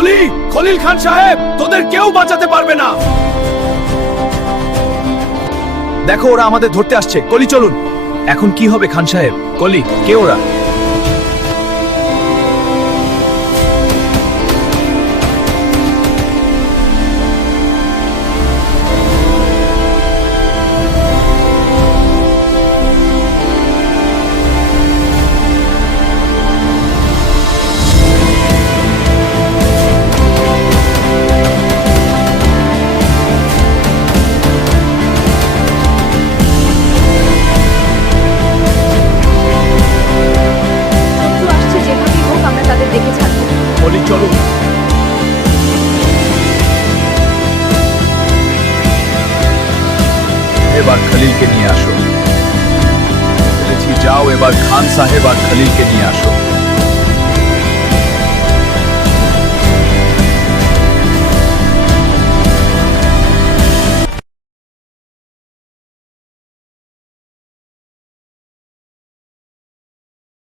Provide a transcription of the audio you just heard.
কলি, খলিল খান সাহেব, তোদের কেউ বাঁচাতে পারবে না। দেখো ওরা আমাদের ধরতে আসছে, কলি চলুন। এখন কি হবে খান সাহেব? কলি, কে ওরা? শত্রু আসছে, যেভাবেই হোক আমরা তাদের দেখে ছাড়বো। কলি চলুন। এবার খলিলকে নিয়ে আসো। বলেছি যাও, এবার খান সাহেব আর খলিলকে নিয়ে আসো।